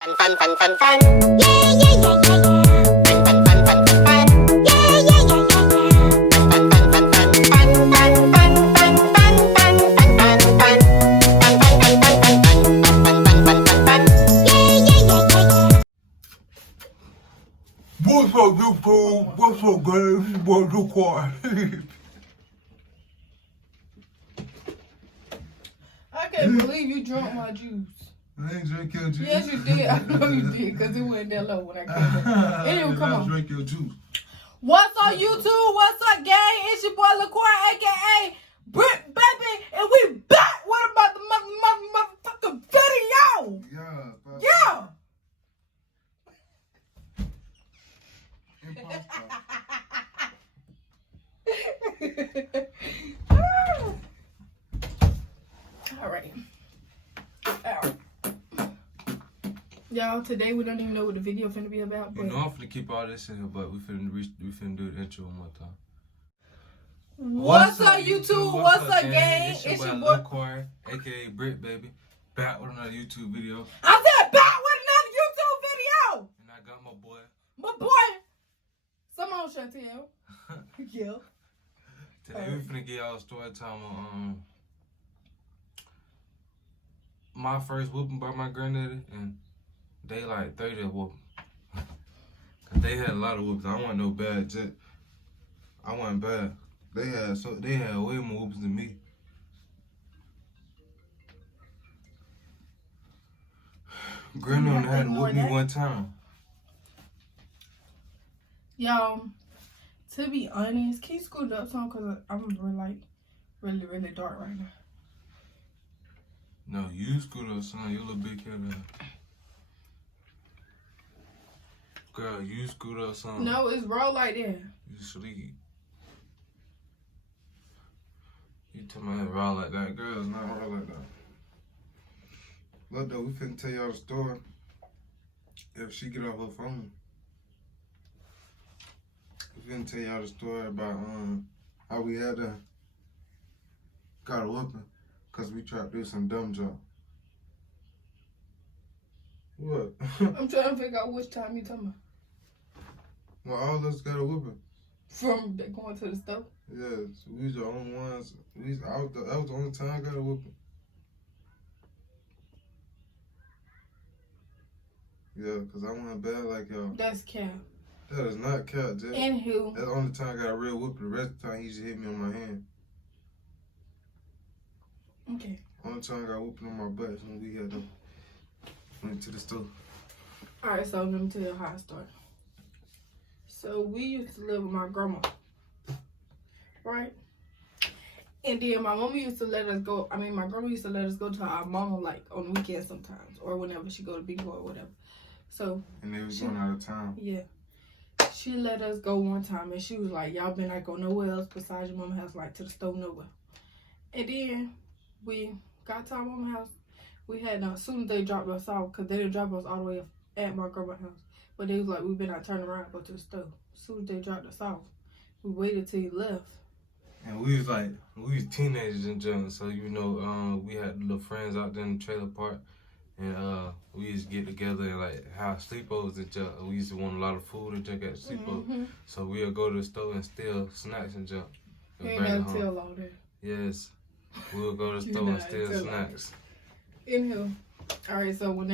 Fun, fun, fun, fun, fun. Yeah, yeah, yeah, yeah, yeah. Fun, fun, fun, fun, fun, fun. Yeah, yeah, yeah, yeah, yeah. Fun, fun, fun, fun, fun. Fun, fun, fun, fun, fun, fun, fun, fun, fun. Fun, fun, fun, fun, fun, fun. Fun, fun, fun, fun, fun. Yeah, yeah, yeah, yeah, yeah. What's up, YouTube? What's up, guys? This boy Luke. I can't believe you drunk my juice. I ain't drink your juice. Yes, you did. I know you did, because it wasn't that low when I came back. Anyway, come on. Drink your juice. What's up, YouTube? What's up, gang? It's your boy LaCour, a.k.a. Britt Baby, and we back with about the motherfucking video. Yeah. All right. Y'all, today we don't even know what the video finna be about. But you know I'm finna keep all this in here, but we finna do the intro one more time. What's up, YouTube? What's up, gang? It's your boy LaCour, aka Britt Baby, back with another YouTube video. I said back with another YouTube video. And I got my boy. My boy. Simone Chantel. Yeah. Today we finna get y'all a story time on my first whooping by my granddaddy, and they like 30 whooping. Cause they had a lot of whoopings. I wasn't no bad jet. I wasn't bad. They had way more whoopings than me. Granddad had to whoop me one time. Y'all, to be honest, can you scoot up some? Because I'm really, really dark right now. No, you screwed up, son. You little big head. Girl, you screwed up, son. No, it's raw like that. You sleep. You tell me it's raw like that. Girl, it's not raw like that. Look, though, we finna tell y'all the story if she get off her phone. We finna tell y'all the story about how we had got a whooping because we tried to do some dumb job. What? I'm trying to figure out which time you talking about. Well, all of us got a whooping. From going to the store? Yes, we was the only ones. That was the only time I got a whooping. Yeah, because I wasn't bad like y'all. That's cap. That is not cap, Jay. Anywho. That's the only time I got a real whooping. The rest of the time, he just hit me on my hand. Okay. Only time I got whooping on my butt is when we went to the store. Alright, so let me tell you how I started. So we used to live with my grandma. Right? And then my mama used to let us go. I mean, my grandma used to let us go to our mama like on the weekends sometimes, or whenever she go to bingo or whatever. So. And they was going out of town. Yeah. She let us go one time, and she was like, "Y'all been not go nowhere else besides your mama house, like to the store nowhere." And then we got to our mama house. We had as soon as they dropped us off, cause they didn't drop us all the way at my grandma's house, but they was like, "We better not turn around and go to the store." As soon as they dropped us off, we waited till he left. And we was teenagers in general, so you know, we had little friends out there in the trailer park, and we used to get together and like have sleepovers and junk. We used to want a lot of food and junk at the sleepover, so we'll go to the store and steal snacks and junk. You ain't gotta tell all that. Yes, we'll go to the store and steal snacks. Anywho, all right. So when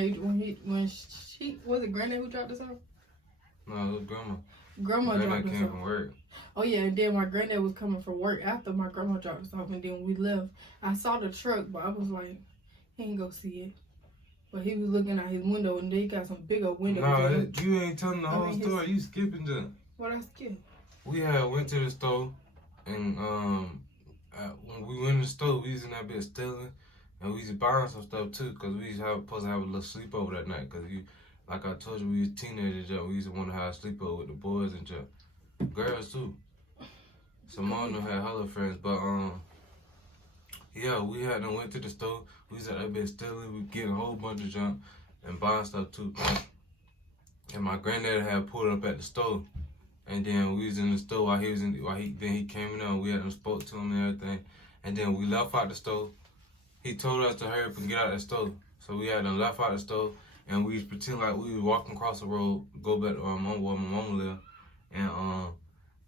she was it Granddad who dropped us off? No, it was Grandma. Grandma dropped us came off. from work. Oh yeah, and then my granddad was coming from work after my grandma dropped us off, and then when we left, I saw the truck, but I was like, he ain't go see it. But he was looking out his window, and they got some big old windows. No, you ain't telling the whole story. You skipping them. What I skip? We went to the store, and when we went to the store, we was in that bit stealing, and we was buying some stuff too, cause we was supposed to have a little sleepover that night, cause like I told you, we was teenagers. We used to want to have a sleepover with the boys and junk. Girls too. Simone had hella friends, but yeah, we had them went to the store. We was at that bit stealing. We getting a whole bunch of junk and buying stuff too. And my granddad had pulled up at the store, and then we was in the store while he came in and we had them spoke to him and everything. And then we left out the store. He told us to hurry up and get out of the store. So we had them left out the store, and we pretend like we was walking across the road, go back to where my mama lived, and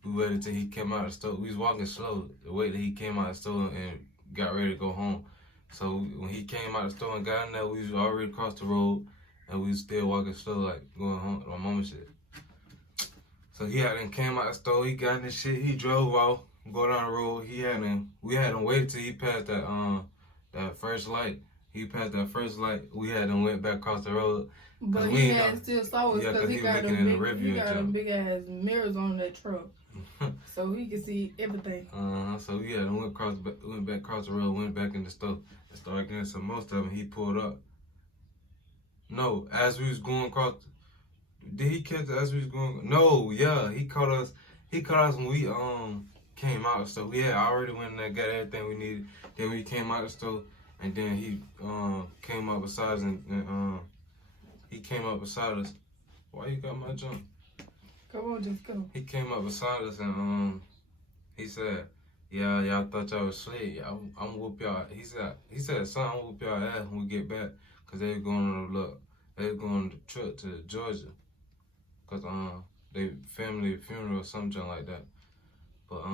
we waited till he came out of the store. We was walking slow, the way that he came out of the store and got ready to go home. So when he came out of the store and got in there, we was already across the road, and we was still walking slow, like going home to my mama shit. So he had then came out the store, he got in his shit, he drove off, go down the road. We had him wait till he passed that first light. He passed that first light. We had him went back across the road. But he had still saw us because he got them big ass mirrors on that truck, so he could see everything. So we had him went back across the road, went back in the store, and started getting some more stuff. And he pulled up. No, as we was going across. Did he catch us as we was going? No, yeah, he caught us. He caught us when we came out of the store. We had already went in there, got everything we needed. Then we came out of the store, and then he came up beside us, and he came up beside us. Why you got my jump? Come on, just go. He came up beside us, and he said, "Yeah, y'all thought y'all was slick. Yeah, I'm whoop y'all." He said, "Son, I'm whoop y'all ass when we get back, cause they were going on the trip to Georgia, cause they family funeral or something like that." But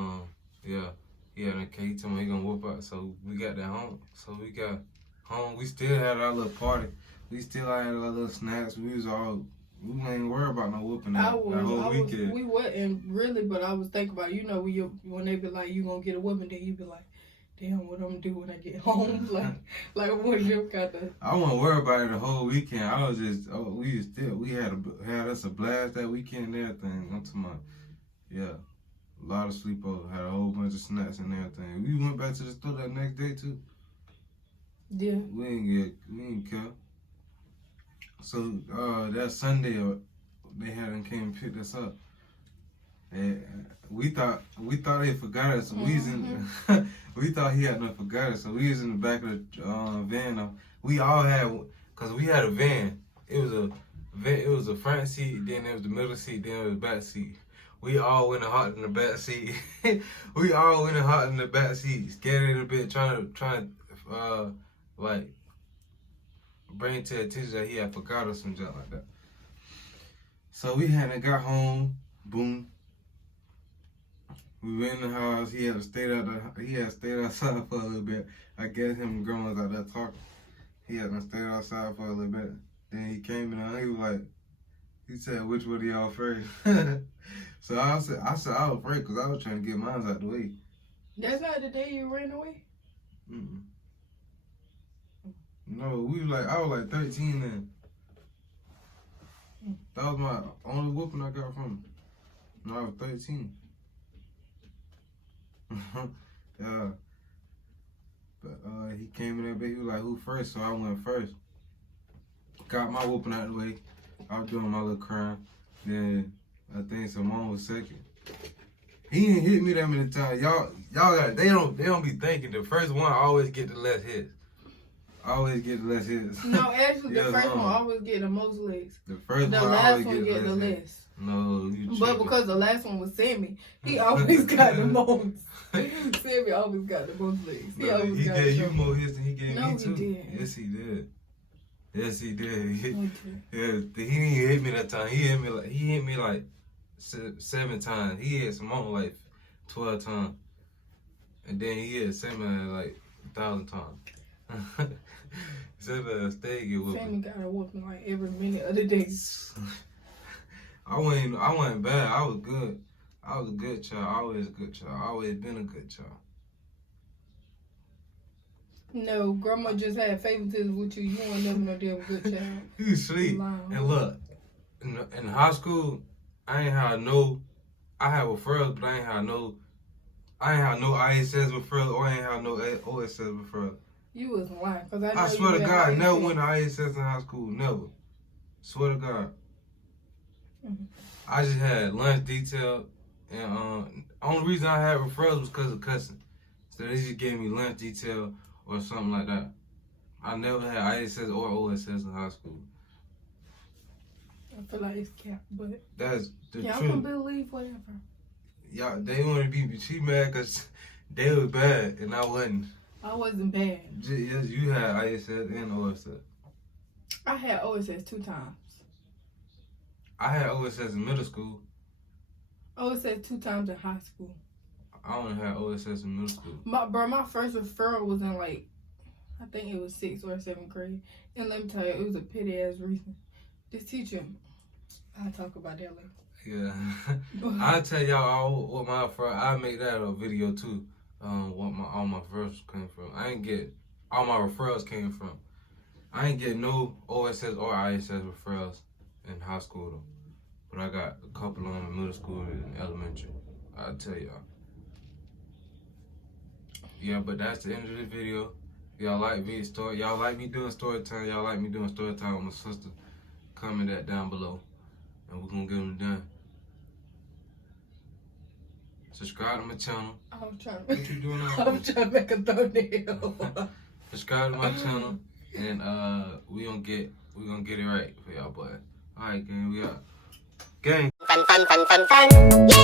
yeah, he told me he gonna whoop out. So we got that home. So we got home. We still had our little party. We still had our little snacks. We ain't worried about no whooping that whole weekend. We wasn't really, but I was thinking about, when they be like, you gonna get a whooping, then you be like, damn, what I'm gonna do when I get home? like when you got the. I wasn't worried about it the whole weekend. I was just, we had us a blast that weekend and everything. I'm talking about, yeah, a lot of sleepovers, had a whole bunch of snacks and everything. We went back to the store that next day too. Yeah. We didn't care. So that Sunday, they hadn't came and picked us up. And we thought they forgot us. We thought he had not forgot us. So we was in the back of the van. We all had, cause we had a van. It was a front seat, then it was the middle seat, then it was the back seat. We all went and hopped in the back seat. Scared a bit, trying to like bring to attention that he had forgot or some junk like that. So we hadn't got home. Boom. We went in the house. He had stayed outside for a little bit. I guess him and grandma was out there talking. He had stayed outside for a little bit. Then he came in and he was like, he said, "Which one of y'all afraid?" So I said I was afraid because I was trying to get mine out the way. That's not the day you ran away? Mm-mm. No, I was like 13 then. That was my only whooping I got from him. When I was 13. Yeah. But he came in there, baby. He was like, "Who first?" So I went first. Got my whooping out of the way. I was doing my little crime. Then I think Simone was second. He didn't hit me that many times. Y'all they don't be thinking the first one always get the less hits. No, actually, the first one always get the most legs. The last one get the less. No, you but because the last one was Sammy, he always got the most. Sammy always got the most legs. He gave you more hits than he gave me too. No, he did. Yes, he did. Yes, he did. He didn't hit me that time. He hit me like 7 times. He hit Simone like 12 times, and then he hit Sammy like 1,000 times. Sammy got a whooping like every minute of the day. I wasn't bad. I was good. I was a good child. Always a good child. Always been a good child. No, grandma just had favoritism with you. You weren't never no damn good child. You sleep. And look, in high school, I had referrals, but I ain't had no ISS referral or I ain't had no OSS referral. You was lying, cause I swear to God, I never went to ISS in high school. Never. Swear to God. Mm-hmm. I just had lunch detail, and only reason I had referrals was because of cussing. So they just gave me lunch detail or something like that. I never had ISS or OSS in high school. I feel like it's cap, but that's the truth. Y'all can believe whatever. Y'all, they want to be she mad because they was bad and I wasn't. I wasn't bad. Yes, you had ISS and OSS. I had OSS 2 times. I had OSS in middle school. OSS 2 times in high school. I only had OSS in middle school. My first referral was in like, I think it was 6th or 7th grade. And let me tell you, it was a pity ass reason. This teacher, I'll talk about that later. Yeah. I'll tell y'all what my first, I'll make that a video too. What all my referrals came from. All my referrals came from. I ain't get no OSS or ISS referrals in high school though. But I got a couple of them in middle school and elementary. I'll tell y'all. Yeah, but that's the end of the video. Y'all like me story? Y'all like me doing story time? Y'all like me doing story time with my sister? Comment that down below, and we're gonna get them done. Subscribe to my channel. I was trying What you doing now? I was trying to make a thumbnail. Subscribe to my channel, and we gonna get it right for y'all, boy. All right, gang, we out. Gang. Fun, fun, fun, fun, fun. Yeah.